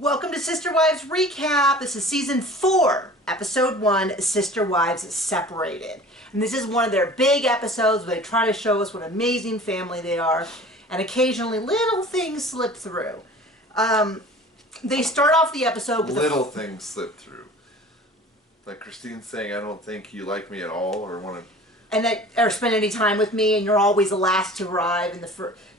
Welcome to Sister Wives Recap. This is Season 4, Episode 1, Sister Wives Separated. And this is one of their big episodes where they try to show us what an amazing family they are, and occasionally little things slip through. They start off the episode with little things slip through. Like Christine saying, I don't think you like me at all, or want to... And that, or spend any time with me, and you're always the last to arrive. And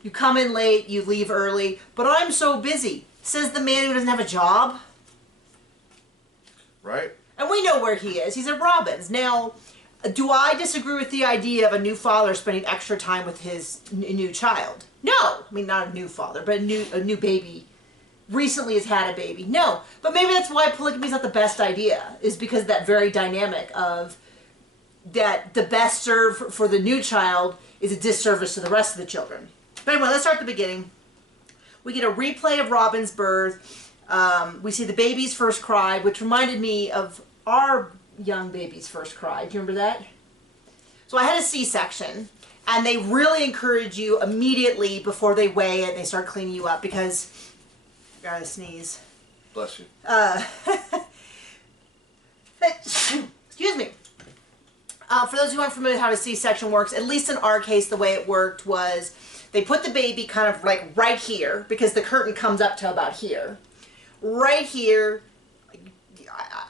you come in late, you leave early, but I'm so busy, says the man who doesn't have a job. Right. And we know where he is. He's at Robin's. Now, do I disagree with the idea of a new father spending extra time with his new child? No. I mean, not a new father, but a new baby. Recently has had a baby. No. But maybe that's why polygamy is not the best idea, is because of that very dynamic of that the best serve for the new child is a disservice to the rest of the children. But anyway, let's start at the beginning. We get a replay of Robin's birth. We see the baby's first cry, which reminded me of our young baby's first cry. Do you remember that? So I had a C-section, and they really encourage you immediately before they weigh it, they start cleaning you up, because I gotta sneeze. Bless you. Excuse me. For those who aren't familiar with how a C-section works, at least in our case, the way it worked was they put the baby kind of like right here, because the curtain comes up to about here. Right here.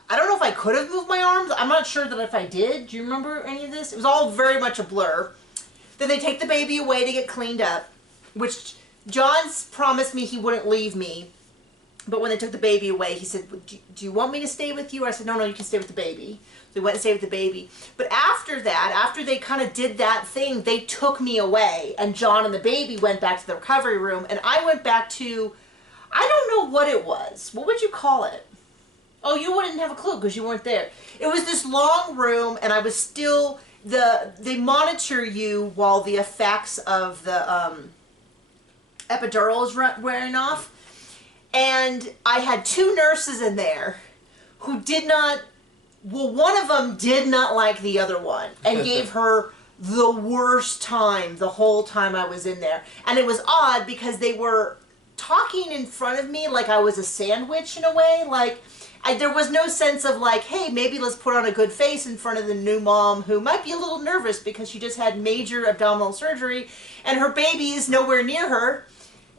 I don't know if I could have moved my arms. I'm not sure that if I did. Do you remember any of this? It was all very much a blur. Then they take the baby away to get cleaned up, which John's promised me he wouldn't leave me. But when they took the baby away, he said, do you want me to stay with you? I said, no, you can stay with the baby. So we went and stayed with the baby. But after that, after they kind of did that thing, they took me away. And John and the baby went back to the recovery room. And I went back to, I don't know what it was. What would you call it? Oh, you wouldn't have a clue because you weren't there. It was this long room, and I was still, they monitor you while the effects of the epidural is wearing off. And I had two nurses in there who did not, well, one of them did not like the other one and gave her the worst time the whole time I was in there. And it was odd because they were talking in front of me like I was a sandwich in a way. Like, there was no sense of like, hey, maybe let's put on a good face in front of the new mom who might be a little nervous because she just had major abdominal surgery and her baby is nowhere near her.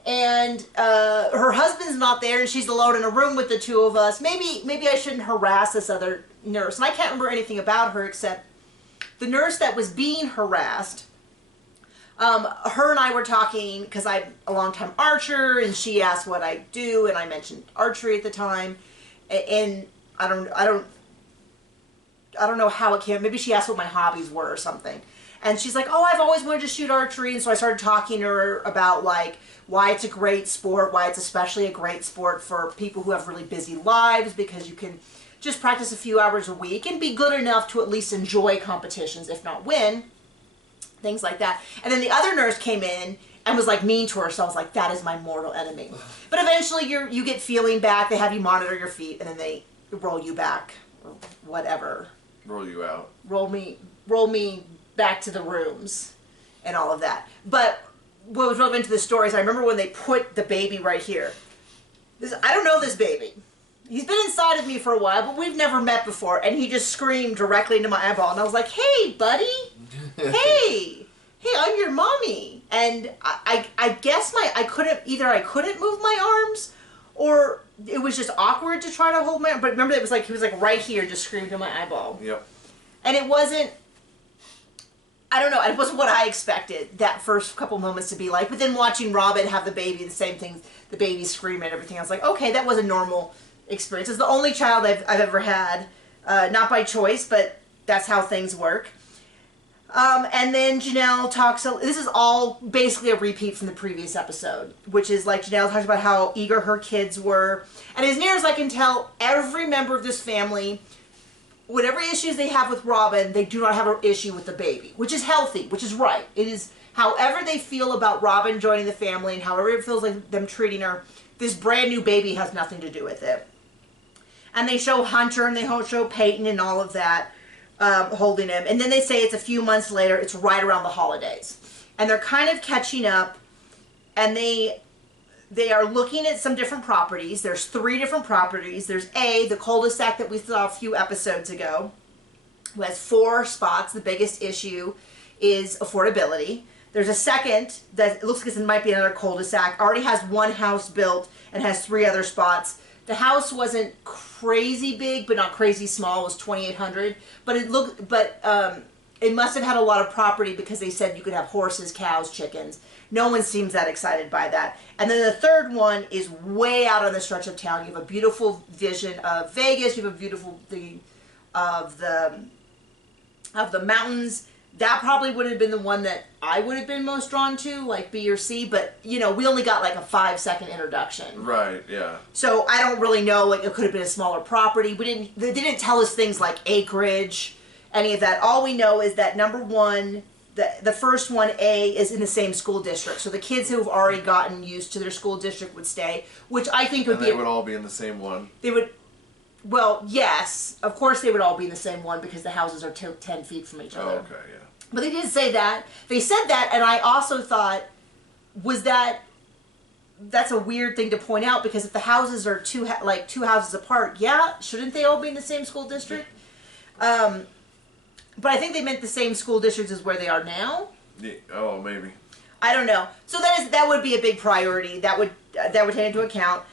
And her husband's not there, and she's alone in a room with the two of us. Maybe I shouldn't harass this other nurse. And I can't remember anything about her except the nurse that was being harassed. Her and I were talking because I'm a longtime archer, and she asked what I do, and I mentioned archery at the time. And I don't know how it came. Maybe she asked what my hobbies were or something. And she's like, oh, I've always wanted to shoot archery. And so I started talking to her about like why it's a great sport, why it's especially a great sport for people who have really busy lives, because you can just practice a few hours a week and be good enough to at least enjoy competitions, if not win, things like that. And then the other nurse came in and was like mean to her, so I was like, that is my mortal enemy. But eventually you get feeling back, they have you monitor your feet, and then they roll you back, or whatever. Roll you out. Roll me back to the rooms and all of that. But what was relevant to the story is I remember when they put the baby right here. I don't know this baby. He's been inside of me for a while, but we've never met before, and he just screamed directly into my eyeball, and I was like, hey, buddy, hey, I'm your mommy. And I guess I couldn't move my arms, or it was just awkward to try to hold my arm. But remember, it was like he was like right here, just screamed in my eyeball. Yep. And it wasn't, I don't know, it wasn't what I expected that first couple moments to be like. But then watching Robin have the baby, the same thing, the baby scream and everything, I was like, okay, that was a normal experience. It's the only child I've ever had, not by choice, but that's how things work. And then Janelle talks, this is all basically a repeat from the previous episode, which is like Janelle talks about how eager her kids were. And as near as I can tell, every member of this family, whatever issues they have with Robin, they do not have an issue with the baby, which is healthy, which is right. It is however they feel about Robin joining the family and however it feels like them treating her, this brand new baby has nothing to do with it. And they show Hunter and they show Peyton and all of that. Holding him, and then they say it's a few months later, it's right around the holidays, and they're kind of catching up, and they are looking at some different properties. There's 3 different properties. There's A, the cul-de-sac that we saw a few episodes ago, who has 4 spots. The biggest issue is affordability. There's a second that looks like it might be another cul-de-sac. Already has 1 house built and has 3 other spots. The house wasn't crazy big, but not crazy small. It was 2,800. But it must have had a lot of property because they said you could have horses, cows, chickens. No one seems that excited by that. And then the third one is way out on the stretch of town. You have a beautiful vision of Vegas. You have a beautiful thing of the mountains. That probably would have been the one that I would have been most drawn to, like B or C. But, you know, we only got like a 5-second introduction. Right, yeah. So I don't really know. Like, it could have been a smaller property. They didn't tell us things like acreage, any of that. All we know is that number 1, the first one, A, is in the same school district. So the kids who have already gotten used to their school district would stay, which I think would be... And they would all be in the same one? They would... Well, yes. Of course they would all be in the same one because the houses are 10 feet from each other. Oh, okay, yeah. But they didn't say that. They said that, and I also thought, that's a weird thing to point out, because if the houses are 2 houses apart, yeah, shouldn't they all be in the same school district? But I think they meant the same school districts as where they are now. Yeah, oh, maybe. I don't know. So that would be a big priority. That would take into account.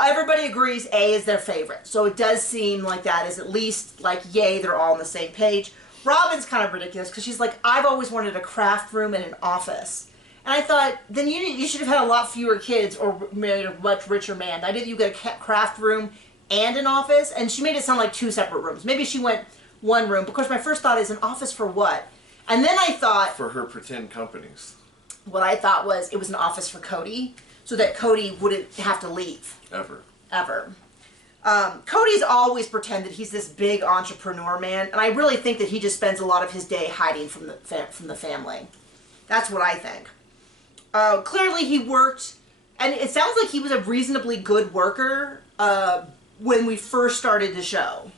Everybody agrees A is their favorite. So it does seem like that is at least like, yay, they're all on the same page. Robin's kind of ridiculous because she's like, I've always wanted a craft room and an office. And I thought, then you should have had a lot fewer kids or married a much richer man. I did you get a craft room and an office, and she made it sound like 2 separate rooms. Maybe she went 1 room. Of course, my first thought is an office for what? And then I thought... For her pretend companies. What I thought was it was an office for Cody, so that Cody wouldn't have to leave. Ever. Cody's always pretended he's this big entrepreneur man, and I really think that he just spends a lot of his day hiding from the family. That's what I think. Clearly he worked, and it sounds like he was a reasonably good worker when we first started the show.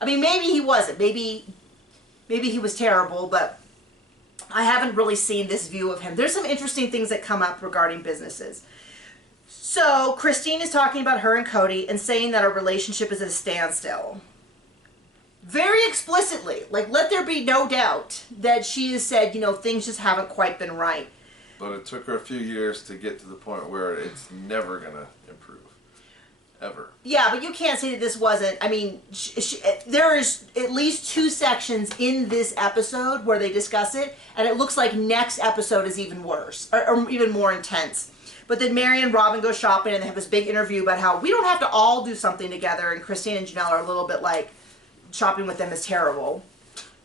I mean, maybe he wasn't. Maybe he was terrible, but I haven't really seen this view of him. There's some interesting things that come up regarding businesses. So, Christine is talking about her and Cody and saying that our relationship is at a standstill. Very explicitly. Like, let there be no doubt that she has said, you know, things just haven't quite been right. But it took her a few years to get to the point where it's never going to improve. Ever. Yeah, but you can't say that this wasn't... I mean, there is at least 2 sections in this episode where they discuss it, and it looks like next episode is even worse, or even more intense. But then Mary and Robin go shopping, and they have this big interview about how we don't have to all do something together, and Christine and Janelle are a little bit like, shopping with them is terrible.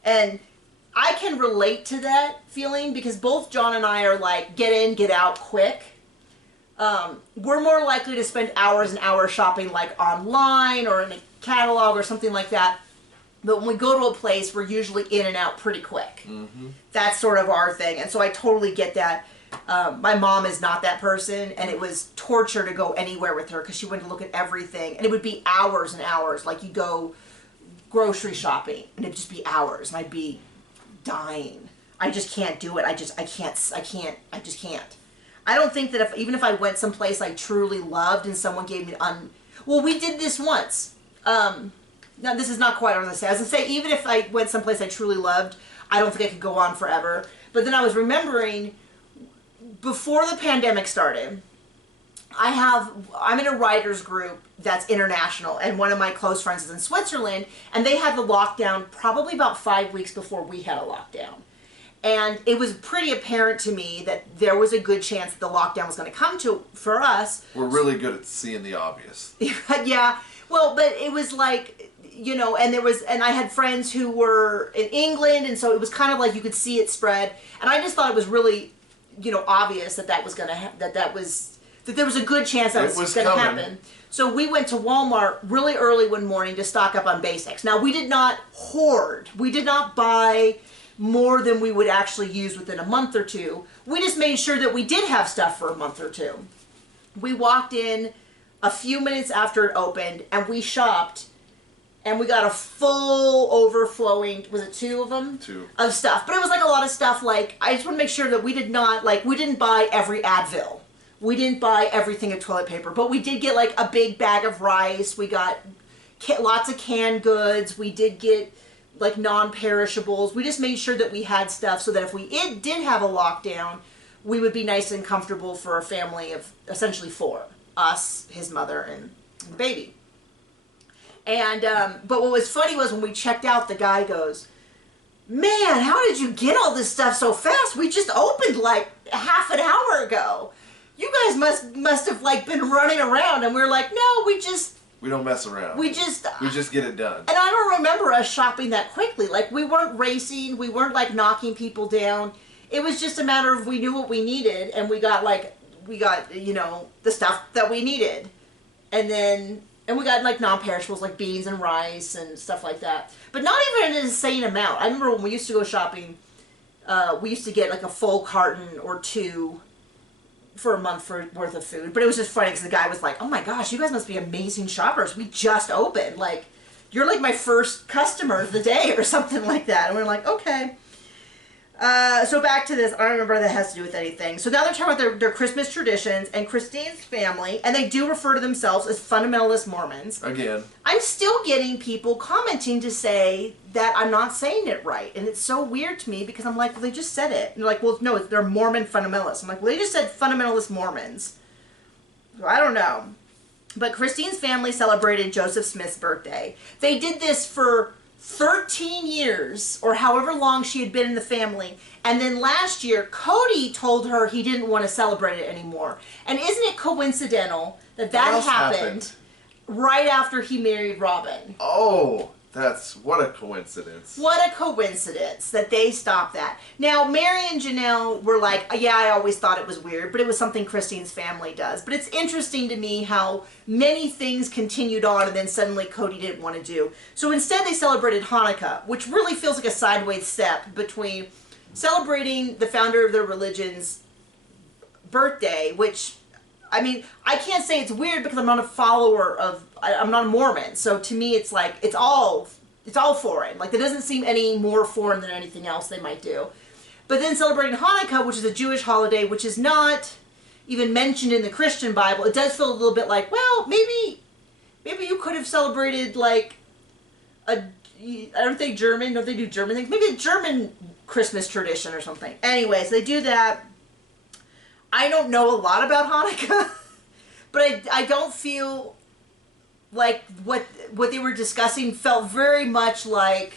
And I can relate to that feeling, because both John and I are like, get in, get out quick. We're more likely to spend hours and hours shopping like online or in a catalog or something like that. But when we go to a place, we're usually in and out pretty quick. Mm-hmm. That's sort of our thing. And so I totally get that. My mom is not that person, and it was torture to go anywhere with her because she went to look at everything. And it would be hours and hours. Like, you go grocery shopping, and it'd just be hours, and I'd be dying. I just can't do it. I just can't. I don't think that even if I went someplace I truly loved and someone gave me well, we did this once. Now, this is not quite on the same. I was going to say, even if I went someplace I truly loved, I don't think I could go on forever. But then I was remembering, before the pandemic started, I'm in a writers group that's international, and one of my close friends is in Switzerland, and they had the lockdown probably about 5 weeks before we had a lockdown. And it was pretty apparent to me that there was a good chance that the lockdown was going to come for us. We're really good at seeing the obvious. Yeah. Well, but it was like, you know, and I had friends who were in England, and so it was kind of like you could see it spread. And I just thought it was really, you know, obvious that that was going to that there was a good chance that was going to happen. So we went to Walmart really early one morning to stock up on basics. Now, we did not hoard. We did not buy more than we would actually use within a month or 2. We just made sure that we did have stuff for a month or 2. We walked in a few minutes after it opened, and we shopped, And we got a full overflowing, was it 2 of them? 2. Of stuff. But it was like a lot of stuff, like, I just want to make sure that we did not, like, we didn't buy every Advil. We didn't buy everything of toilet paper. But we did get, like, a big bag of rice. We got lots of canned goods. We did get, like, non-perishables. We just made sure that we had stuff so that if we did have a lockdown, we would be nice and comfortable for a family of essentially 4. Us, his mother, and the baby. And, but what was funny was when we checked out, the guy goes, "Man, how did you get all this stuff so fast? We just opened like half an hour ago. You guys must have like been running around." And we were like, "No, we don't mess around. We just get it done." And I don't remember us shopping that quickly. Like, we weren't racing. We weren't like knocking people down. It was just a matter of we knew what we needed, and we got, you know, the stuff that we needed. And we got, like, non-perishables, like beans and rice and stuff like that. But not even an insane amount. I remember when we used to go shopping, we used to get, like, a full carton or 2 for a month worth of food. But it was just funny because the guy was like, "Oh my gosh, you guys must be amazing shoppers. We just opened. Like, you're like my first customer of the day," or something like that. And we're like, okay. So back to this. I don't remember what that has to do with anything. So now they're talking about their Christmas traditions and Christine's family, and they do refer to themselves as fundamentalist Mormons. Again. I'm still getting people commenting to say that I'm not saying it right, and it's so weird to me because I'm like, well, they just said it. And they're like, well, no, they're Mormon fundamentalists. I'm like, well, they just said fundamentalist Mormons. So I don't know. But Christine's family celebrated Joseph Smith's birthday. They did this for 13 years, or however long she had been in the family. And then last year, Cody told her he didn't want to celebrate it anymore. And isn't it coincidental that happened right after he married Robin? Oh, what a coincidence. What a coincidence that they stopped that. Now, Mary and Janelle were like, yeah, I always thought it was weird, but it was something Christine's family does. But it's interesting to me how many things continued on and then suddenly Cody didn't want to do. So instead they celebrated Hanukkah, which really feels like a sideways step between celebrating the founder of their religion's birthday, which, I mean, I can't say it's weird because I'm not a follower of, I'm not a Mormon. So to me, it's like, it's all foreign. Like, it doesn't seem any more foreign than anything else they might do. But then celebrating Hanukkah, which is a Jewish holiday, which is not even mentioned in the Christian Bible, it does feel a little bit like, well, maybe you could have celebrated like aren't they German? Don't they do German things? Maybe a German Christmas tradition or something. Anyways, they do that. I don't know a lot about Hanukkah, but I don't feel like what they were discussing felt very much like,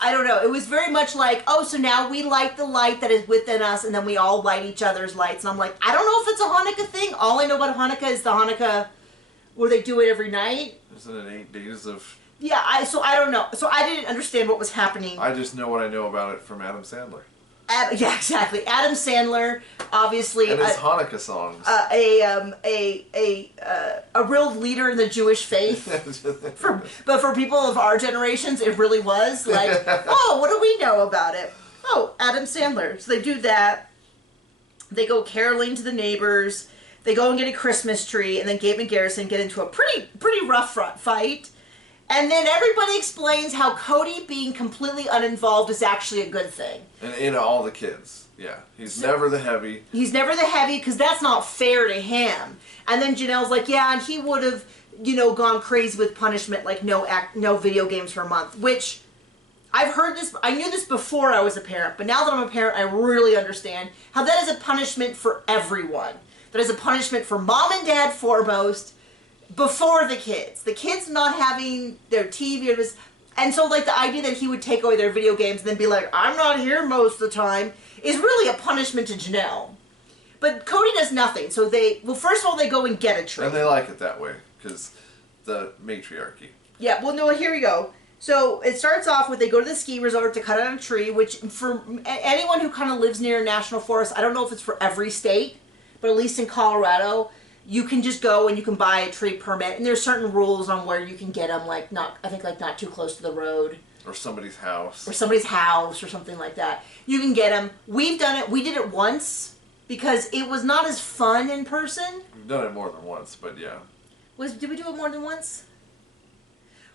I don't know, it was very much like, oh, so now we light the light that is within us, and then we all light each other's lights. And I'm like, I don't know if it's a Hanukkah thing. All I know about Hanukkah is the Hanukkah where they do it every night. Isn't it 8 days of... Yeah, so I don't know. So I didn't understand what was happening. I just know what I know about it from Adam Sandler. Yeah, exactly. Adam Sandler, obviously, and his Hanukkah songs. A real leader in the Jewish faith. But for people of our generations, it really was like, oh, what do we know about it? Oh, Adam Sandler. So they do that. They go caroling to the neighbors. They go and get a Christmas tree, and then Gabe and Garrison get into a pretty rough fight. And then everybody explains how Cody being completely uninvolved is actually a good thing. And in all the kids. Yeah. He's never the heavy. He's never the heavy because that's not fair to him. And then Janelle's like, yeah, and he would have, gone crazy with punishment, like no video games for a month. Which, I've heard this, I knew this before I was a parent, but now that I'm a parent, I really understand how that is a punishment for everyone. That is a punishment for mom and dad foremost, before the kids. The kids not having their TV or this, and so like the idea that he would take away their video games and then be like, I'm not here most of the time, is really a punishment to Janelle. But Cody does nothing. So first of all, they go and get a tree. And they like it that way, because the matriarchy. Yeah, well, no, here we go. So it starts off with they go to the ski resort to cut down a tree, which for anyone who kind of lives near a national forest, I don't know if it's for every state, but at least in Colorado, you can just go and you can buy a tree permit, and there's certain rules on where you can get them, like not too close to the road. Or somebody's house. Or something like that. You can get them. We've done it. We did it once because it was not as fun in person. We've done it more than once, but yeah. Did we do it more than once?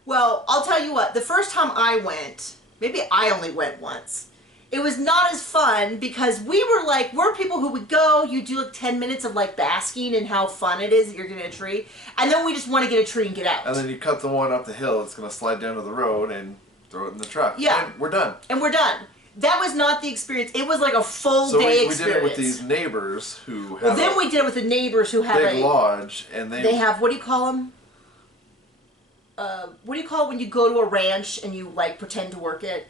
Well, I'll tell you what, the first time I went, maybe I only went once, it was not as fun because we're people who would go, you do like 10 minutes of like basking in how fun it is that you're getting a tree, and then we just want to get a tree and get out. And then you cut the one up the hill, it's going to slide down to the road and throw it in the truck. Yeah. And we're done. And we're done. That was not the experience. It was like a full day experience. So we did it with these neighbors who have then we did it with the neighbors who have big lodge, and they have, what do you call them? What do you call it when you go to a ranch and you like pretend to work it?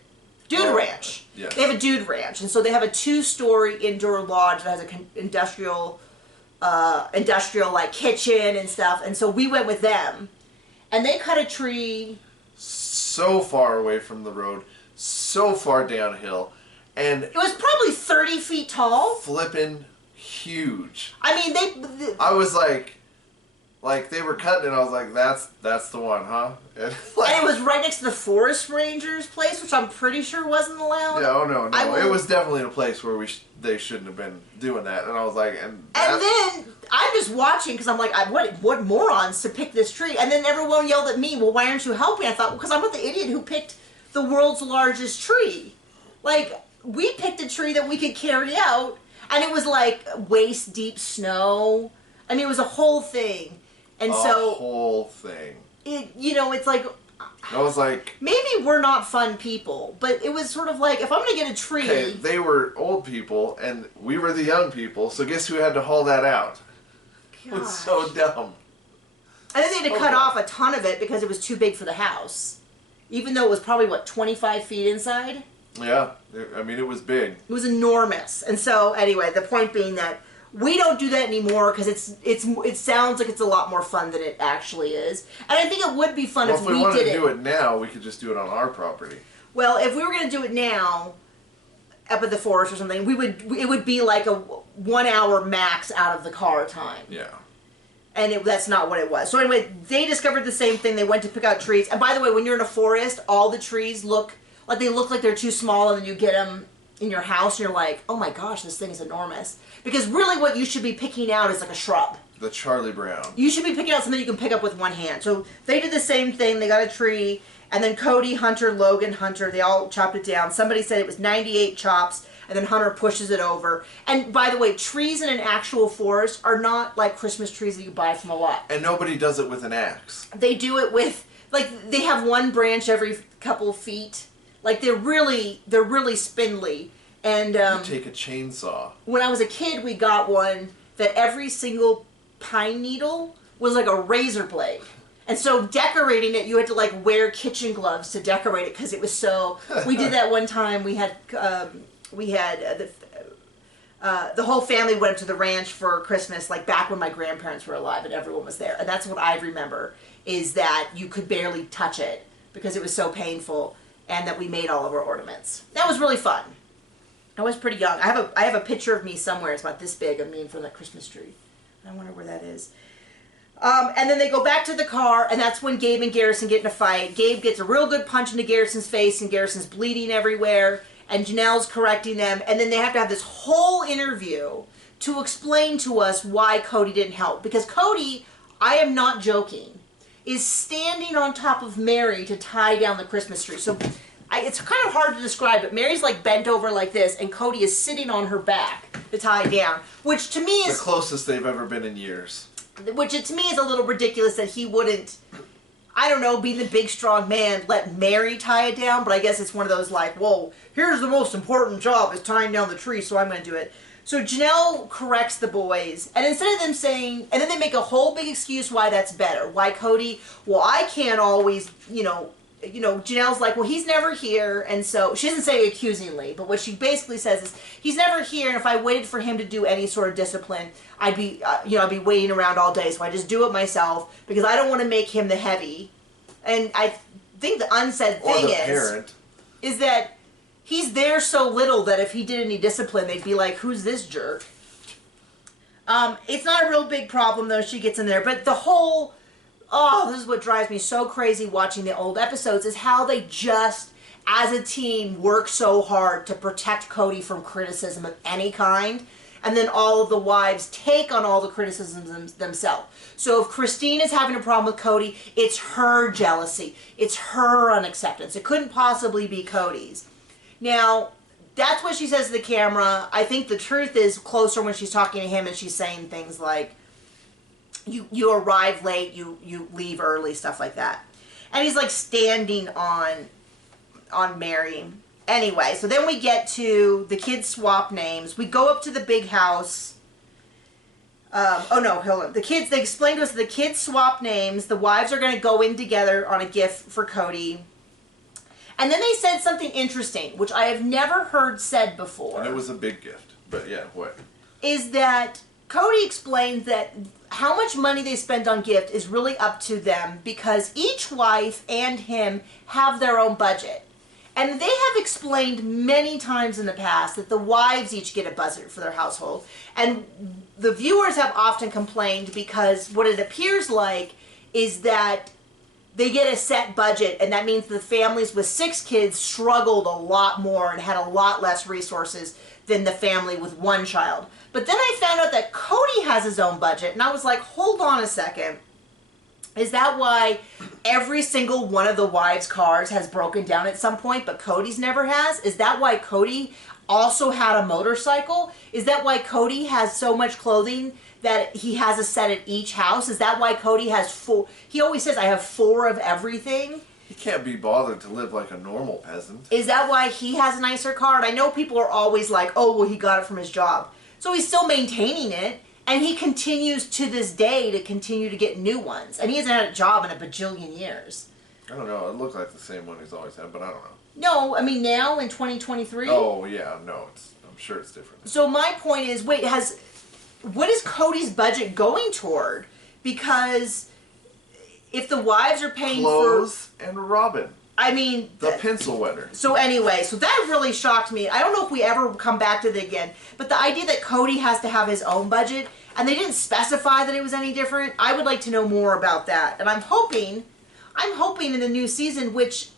Dude ranch. Yes. They have a dude ranch, and so they have a 2-story indoor lodge that has an industrial like kitchen and stuff. And so we went with them, and they cut a tree so far away from the road, so far downhill, and it was probably 30 feet tall. Flippin' huge. I mean, I was like they were cutting it. I was like, that's the one, huh? And it was right next to the forest ranger's place, which I'm pretty sure wasn't allowed. Yeah, no. It was definitely in a place where they shouldn't have been doing that. And I was like, and then I'm just watching because I'm like, what morons to pick this tree? And then everyone yelled at me, well, why aren't you helping? I thought, well, because I'm not the idiot who picked the world's largest tree. Like, we picked a tree that we could carry out, and it was like waist deep snow. I mean, it was a whole thing. And so whole thing. It's like, I was like, maybe we're not fun people, but it was sort of like, if I'm going to get a tree. Okay, they were old people, and we were the young people, so guess who had to haul that out? Gosh. It was so dumb. And then they had to cut off a ton of it because it was too big for the house. Even though it was probably, 25 feet inside? Yeah, I mean, it was big. It was enormous. And so, anyway, the point being that we don't do that anymore because it sounds like it's a lot more fun than it actually is. And I think it would be fun if we did it. If we wanted to do it now, we could just do it on our property. Well, if we were going to do it now, up at the forest or something, it would be like a 1 hour max out of the car time. Yeah. And that's not what it was. So anyway, they discovered the same thing. They went to pick out trees. And by the way, when you're in a forest, all the trees look like they're too small, and then you get them in your house, and you're like, oh my gosh, this thing is enormous. Because really what you should be picking out is like a shrub. The Charlie Brown. You should be picking out something you can pick up with one hand. So they did the same thing. They got a tree, and then Cody, Hunter, Logan, Hunter, they all chopped it down. Somebody said it was 98 chops, and then Hunter pushes it over. And by the way, trees in an actual forest are not like Christmas trees that you buy from a lot. And nobody does it with an axe. They do it with, they have one branch every couple feet. Like, they're really spindly. And you take a chainsaw. When I was a kid, we got one that every single pine needle was like a razor blade. And so decorating it, you had to like wear kitchen gloves to decorate it because it was so. We did that one time. We had the whole family went to the ranch for Christmas, like back when my grandparents were alive and everyone was there. And that's what I remember, is that you could barely touch it because it was so painful, and that we made all of our ornaments. That was really fun. I was pretty young. I have a picture of me somewhere. It's about this big of me in front of that Christmas tree. I wonder where that is. And then they go back to the car, and that's when Gabe and Garrison get in a fight. Gabe gets a real good punch into Garrison's face, and Garrison's bleeding everywhere, and Janelle's correcting them, and then they have to have this whole interview to explain to us why Cody didn't help. Because Cody, I am not joking, is standing on top of Mary to tie down the Christmas tree. So it's kind of hard to describe, but Mary's like bent over like this, and Cody is sitting on her back to tie it down, which to me is the closest they've ever been in years. Which to me is a little ridiculous that he wouldn't, I don't know, be the big strong man, let Mary tie it down. But I guess it's one of those like, whoa, here's the most important job, is tying down the tree, so I'm going to do it. So Janelle corrects the boys, and instead of them saying, and then they make a whole big excuse why that's better. Why Cody, well, I can't always, Janelle's like, well, he's never here, and so, she doesn't say it accusingly, but what she basically says is, he's never here, and if I waited for him to do any sort of discipline, I'd be waiting around all day, so I just do it myself, because I don't want to make him the heavy. And I think the unsaid thing is that he's there so little that if he did any discipline, they'd be like, who's this jerk? It's not a real big problem, though, she gets in there, but the whole... Oh, this is what drives me so crazy watching the old episodes, is how they just, as a team, work so hard to protect Cody from criticism of any kind. and then all of the wives take on all the criticisms themselves. So if Christine is having a problem with Cody, it's her jealousy. It's her unacceptance. It couldn't possibly be Cody's. Now, that's what she says to the camera. I think the truth is closer when she's talking to him and she's saying things like, you arrive late, you leave early, stuff like that. And he's like standing on Mary. Anyway, so then we get to the kids swap names. We go up to the big house. Oh no, hold on. They explained to us that the kids swap names. The wives are going to go in together on a gift for Cody. And then they said something interesting, which I have never heard said before. And it was a big gift, but yeah, what? Is that Cody explains that how much money they spend on gift is really up to them because each wife and him have their own budget. And they have explained many times in the past that the wives each get a budget for their household. And the viewers have often complained because what it appears like is that they get a set budget, and that means the families with 6 kids struggled a lot more and had a lot less resources than the family with 1 child. But then I found out that Cody has his own budget, and I was like, hold on a second. Is that why every single one of the wives' cars has broken down at some point, but Cody's never has? Is that why Cody also had a motorcycle? Is that why Cody has so much clothing that he has a set at each house? Is that why Cody has 4? He always says, I have 4 of everything. He can't be bothered to live like a normal peasant. Is that why he has a nicer car? And I know people are always like, oh, well, he got it from his job. So he's still maintaining it. And he continues to this day to continue to get new ones. And he hasn't had a job in a bajillion years. I don't know. It looks like the same one he's always had, but I don't know. No, I mean now in 2023. Oh yeah, no. I'm sure it's different. So my point is, wait, what is Cody's budget going toward? Because if the wives are paying clothes and Robin. I mean, the pencil wetter. So anyway, so that really shocked me. I don't know if we ever come back to it again, but the idea that Cody has to have his own budget, and they didn't specify that it was any different, I would like to know more about that. And I'm hoping in the new season, which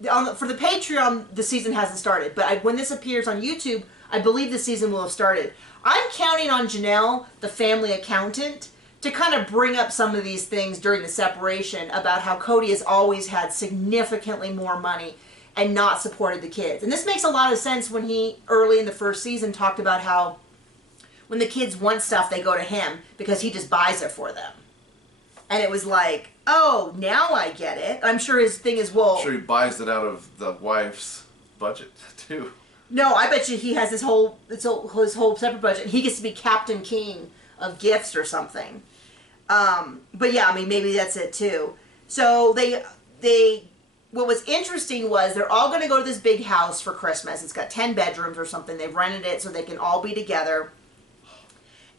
for the Patreon, the season hasn't started, but when this appears on YouTube, I believe the season will have started. I'm counting on Janelle, the family accountant, to kind of bring up some of these things during the separation about how Cody has always had significantly more money and not supported the kids. And this makes a lot of sense when he, early in the first season, talked about how when the kids want stuff, they go to him because he just buys it for them. And it was like, oh, now I get it. I'm sure his thing is, well... I'm sure he buys it out of the wife's budget, too. No, I bet you he has his whole separate budget. He gets to be Captain King of gifts or something. But yeah, I mean, maybe that's it too. So what was interesting was they're all going to go to this big house for Christmas. It's got 10 bedrooms or something. They've rented it so they can all be together.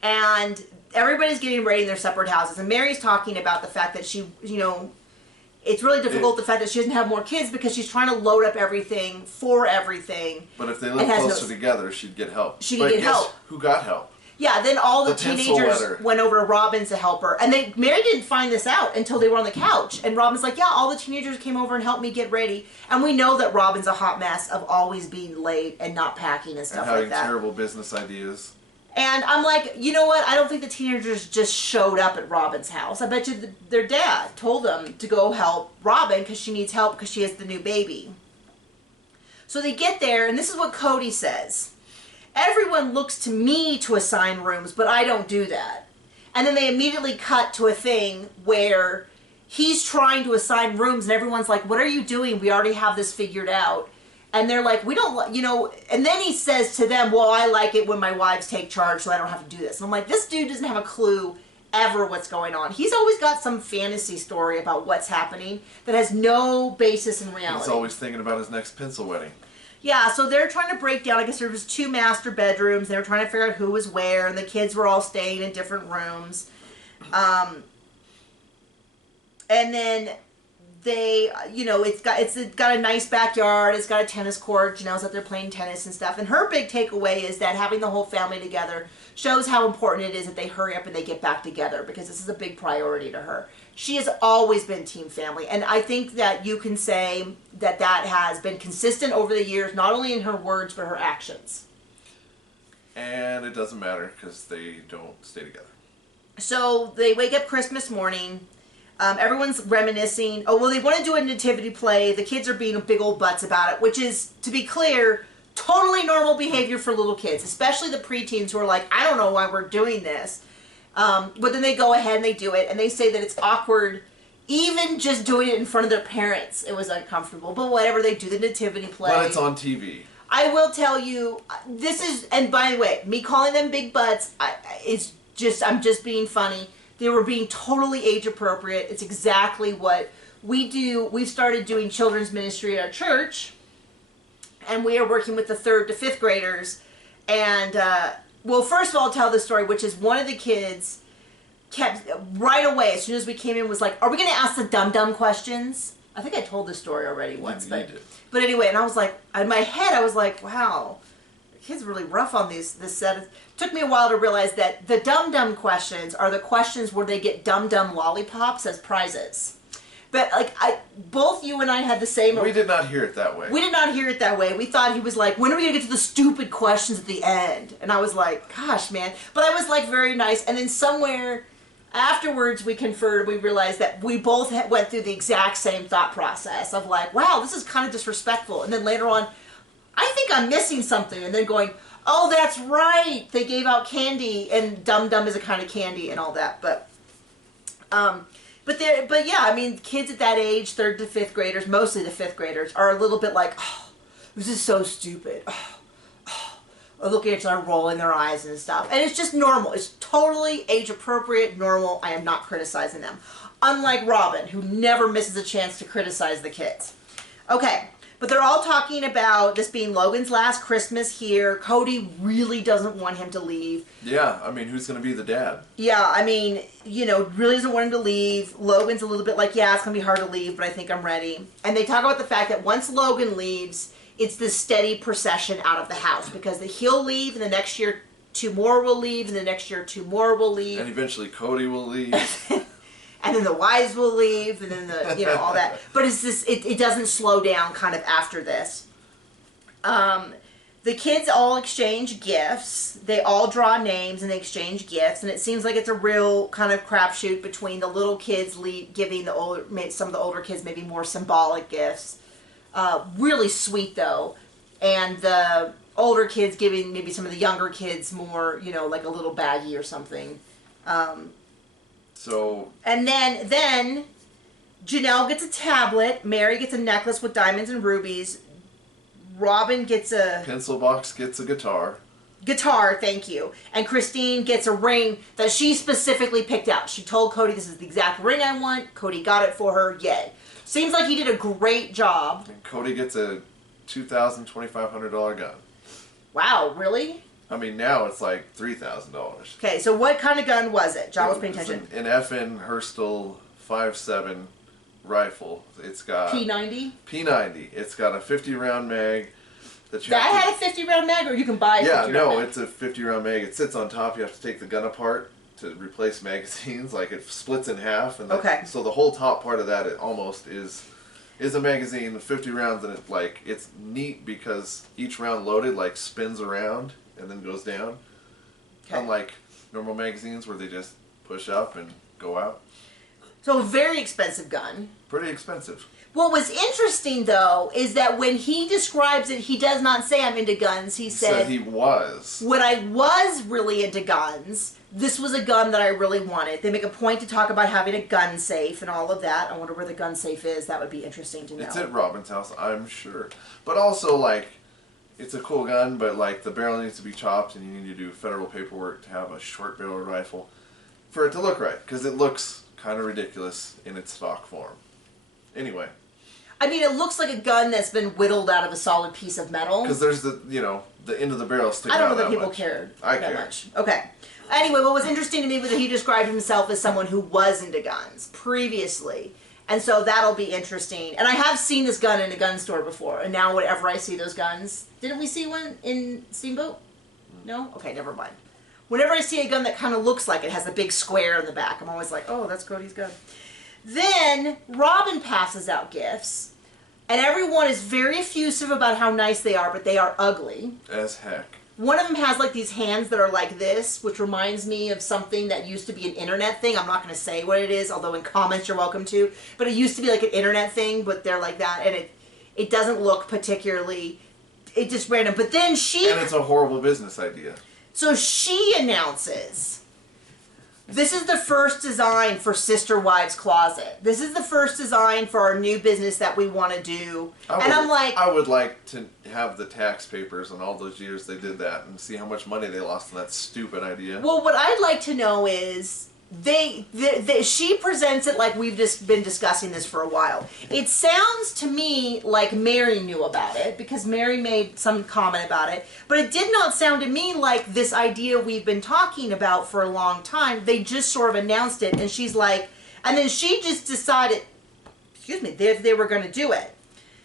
And everybody's getting ready in their separate houses. And Mary's talking about the fact that she, it's really difficult, the fact that she doesn't have more kids because she's trying to load up everything for everything. But if they live closer together, she'd get help. She could get help. Who got help? Yeah, then all the teenagers went over to Robin to help her. And Mary didn't find this out until they were on the couch. And Robin's like, yeah, all the teenagers came over and helped me get ready. And we know that Robin's a hot mess of always being late and not packing and stuff like that. And having terrible business ideas. And I'm like, you know what? I don't think the teenagers just showed up at Robin's house. I bet you their dad told them to go help Robin because she needs help because she has the new baby. So they get there, and this is what Cody says. Everyone looks to me to assign rooms, but I don't do that. And then they immediately cut to a thing where he's trying to assign rooms, and everyone's like, what are you doing? We already have this figured out. And they're like, we don't, and then he says to them, well, I like it when my wives take charge so I don't have to do this. And I'm like, this dude doesn't have a clue ever what's going on. He's always got some fantasy story about what's happening that has no basis in reality. He's always thinking about his next pencil wedding. Yeah, so they're trying to break down, I guess there was 2 master bedrooms. They were trying to figure out who was where, and the kids were all staying in different rooms. And then they, it's got a nice backyard, it's got a tennis court, Janelle's out there playing tennis and stuff. And her big takeaway is that having the whole family together shows how important it is that they hurry up and they get back together, because this is a big priority to her. She has always been team family, and I think that you can say that has been consistent over the years, not only in her words, but her actions. And it doesn't matter because they don't stay together. So they wake up Christmas morning. Everyone's reminiscing. Oh, well, they want to do a nativity play. The kids are being big old butts about it, which is, to be clear, totally normal behavior for little kids, especially the preteens who are like, I don't know why we're doing this. But then they go ahead and they do it, and they say that it's awkward, even just doing it in front of their parents. It was uncomfortable, but whatever, they do the nativity play. But it's on TV. I will tell you, this is, and by the way, me calling them big butts, I'm just being funny. They were being totally age appropriate. It's exactly what we do. We've started doing children's ministry at our church, and we are working with the 3rd to 5th graders. And, well, first of all, I'll tell the story, which is one of the kids kept, right away, as soon as we came in, was like, are we going to ask the dumb questions? I think I told this story already once. You did. But anyway, and I was like, in my head, I was like, wow, the kid's really rough on this set. It took me a while to realize that the dumb questions are the questions where they get dumb lollipops as prizes. But like, both you and I had the same. We did not hear it that way. We did not hear it that way. We thought he was like, when are we gonna get to the stupid questions at the end? And I was like, gosh, man. But I was like, very nice. And then somewhere afterwards, we conferred. We realized that we both went through the exact same thought process of like, wow, this is kind of disrespectful. And then later on, I think I'm missing something. And then going, oh, that's right. They gave out candy, and dum is a kind of candy and all that. But yeah, I mean, kids at that age, 3rd to 5th graders, mostly the 5th graders, are a little bit like, oh, this is so stupid. Or looking at each other, rolling their eyes and stuff. And it's just normal. It's totally age appropriate, normal. I am not criticizing them. Unlike Robin, who never misses a chance to criticize the kids. Okay, but they're all talking about this being Logan's last Christmas here. Cody really doesn't want him to leave. Yeah, I mean, who's going to be the dad? Yeah, I mean, you know, really doesn't want him to leave. Logan's a little bit like, yeah, it's going to be hard to leave, but I think I'm ready. And they talk about the fact that once Logan leaves, it's this steady procession out of the house, because he'll leave, and the next year 2 more will leave, and the next year 2 more will leave. And eventually Cody will leave. And then the wives will leave, and then the, you know, all that. But it's this, it doesn't slow down kind of after this. The kids all exchange gifts. They all draw names and they exchange gifts, and it seems like it's a real kind of crapshoot between the little kids giving some of the older kids maybe more symbolic gifts. Really sweet though, and the older kids giving maybe some of the younger kids more, you know, like a little baggie or something. And then Janelle gets a tablet, Mary gets a necklace with diamonds and rubies, Robin gets a pencil box, gets a guitar, thank you, and Christine gets a ring that she specifically picked out. She told Cody, this is the exact ring I want. Cody got it for her. Yay. Seems like he did a great job. And Cody gets a $2,000, $2,500 gun. Wow, really? I mean, now it's like $3,000. Okay, so what kind of gun was it? John was paying attention. An FN Herstal 5.7 rifle. It's got P90? P90. It's got a 50-round mag. That had a 50-round mag, or you can buy a 50-round mag? Yeah, no, it's a 50-round mag. It sits on top. You have to take the gun apart to replace magazines. Like, it splits in half. And okay. So the whole top part of that, it almost is a magazine, 50 rounds, and it's neat because each round loaded, like, spins around and then goes down. Okay. Unlike normal magazines where they just push up and go out. So a very expensive gun. Pretty expensive. What was interesting, though, is that when he describes it, he does not say I'm into guns. He said he was. When I was really into guns, this was a gun that I really wanted. They make a point to talk about having a gun safe and all of that. I wonder where the gun safe is. That would be interesting to know. It's at Robin's house, I'm sure. But also, like, it's a cool gun, but, like, the barrel needs to be chopped, and you need to do federal paperwork to have a short-barreled rifle for it to look right, because it looks kind of ridiculous in its stock form. Anyway. I mean, it looks like a gun that's been whittled out of a solid piece of metal. Because there's the end of the barrel sticking out. I don't know that people cared that much. Okay. Anyway, what was interesting to me was that he described himself as someone who was into guns previously. And so that'll be interesting. And I have seen this gun in a gun store before. And now whenever I see those guns... Didn't we see one in Steamboat? No? Okay, never mind. Whenever I see a gun that kind of looks like it has a big square in the back, I'm always like, oh, that's Cody's gun. Then Robin passes out gifts. And everyone is very effusive about how nice they are, but they are ugly. As heck. One of them has like these hands that are like this, which reminds me of something that used to be an internet thing. I'm not going to say what it is, although in comments you're welcome to. But it used to be like an internet thing, but they're like that, and it doesn't look particularly. It just random. But then she. And it's a horrible business idea. So she announces. This is the first design for Sister Wives Closet. This is the first design for our new business that we want to do. I'm like... I would like to have the tax papers on all those years they did that and see how much money they lost on that stupid idea. Well, what I'd like to know is... she presents it like we've just been discussing this for a while. It sounds to me like Mary knew about it because Mary made some comment about it, but it did not sound to me like this idea we've been talking about for a long time. They just sort of announced it, and she's like, and then she just decided, excuse me, they were going to do it.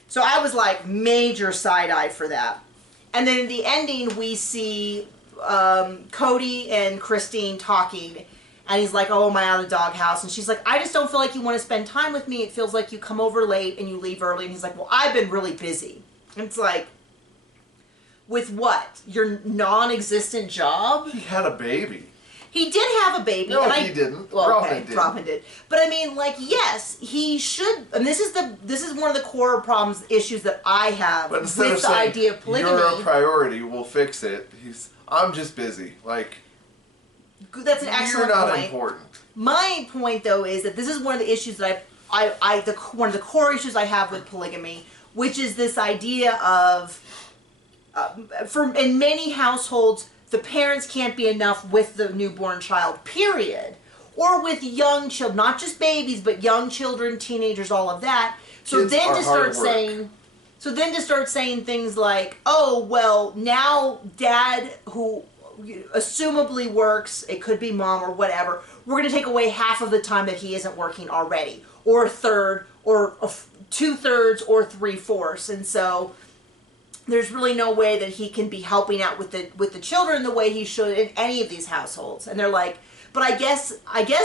So I was like major side-eye for that. And then in the ending, we see Cody and Christine talking. And he's like, oh, am I out of the doghouse? And she's like, I just don't feel like you want to spend time with me. It feels like you come over late and you leave early. And he's like, well, I've been really busy. And it's like, with what? Your non-existent job? He had a baby. He did have a baby. No, he didn't. Well, okay, Robin did. But I mean, like, yes, he should. And this is one of the core problems, issues that I have with the idea of polygamy. You're a priority. We'll fix it. I'm just busy. Like. That's an excellent point. You're not important. My point, though, is that this is one of the issues that one of the core issues I have with polygamy, which is this idea of, in many households, the parents can't be enough with the newborn child, period. Or with young children, not just babies, but young children, teenagers, all of that. So Kids then are to start saying things like, oh, well, now dad, who assumably works, it could be mom or whatever, we're going to take away half of the time that he isn't working already, or a third, or 2/3, or 3/4, and so there's really no way that he can be helping out with the children the way he should in any of these households. And they're like, but I guess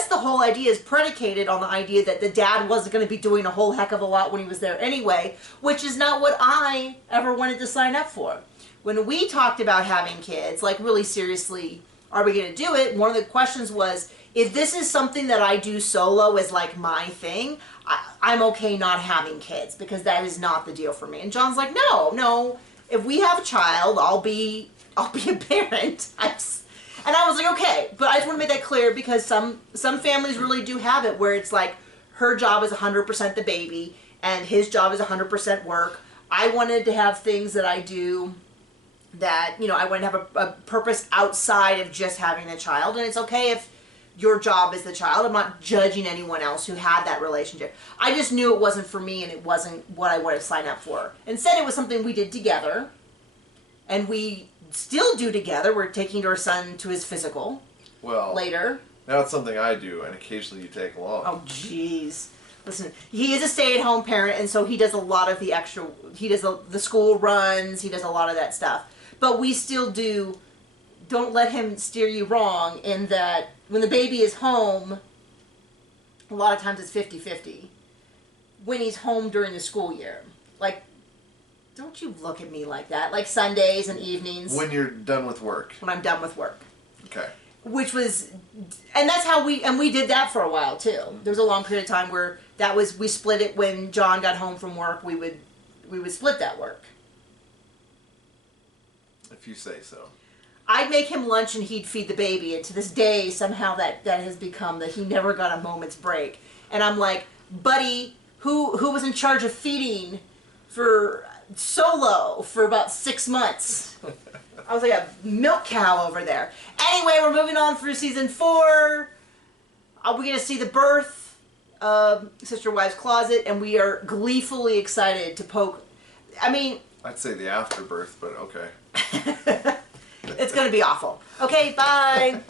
the whole idea is predicated on the idea that the dad wasn't going to be doing a whole heck of a lot when he was there anyway, which is not what I ever wanted to sign up for. When we talked about having kids, like really seriously, are we going to do it? One of the questions was, if this is something that I do solo as like my thing, I'm okay not having kids because that is not the deal for me. And John's like, no, if we have a child, I'll be a parent. And I was like, okay, but I just want to make that clear because some families really do have it where it's like her job is 100% the baby and his job is 100% work. I wanted to have things that I do that, I want to have a purpose outside of just having a child, and it's okay if your job is the child. I'm not judging anyone else who had that relationship. I just knew it wasn't for me and it wasn't what I wanted to sign up for. Instead, it was something we did together, and we still do together. We're taking our son to his physical later. Now it's something I do, and occasionally you take along. Oh, jeez. Listen, he is a stay-at-home parent, and so he does a lot of the extra, he does the school runs, he does a lot of that stuff. But we still don't let him steer you wrong in that when the baby is home, a lot of times it's 50-50. When he's home during the school year. Like, don't you look at me like that. Like Sundays and evenings. When you're done with work. When I'm done with work. Okay. Which was, and that's how we did that for a while too. There was a long period of time where we split it when John got home from work, we would split that work. If you say so. I'd make him lunch and he'd feed the baby, and to this day, somehow that has become that he never got a moment's break. And I'm like, buddy, who was in charge of feeding for solo for about 6 months? I was like a milk cow over there. Anyway, we're moving on through season 4. We're going to see the birth of Sister Wives Closet, and we are gleefully excited to poke. I mean, I'd say the afterbirth, but okay. It's going to be awful. Okay, bye.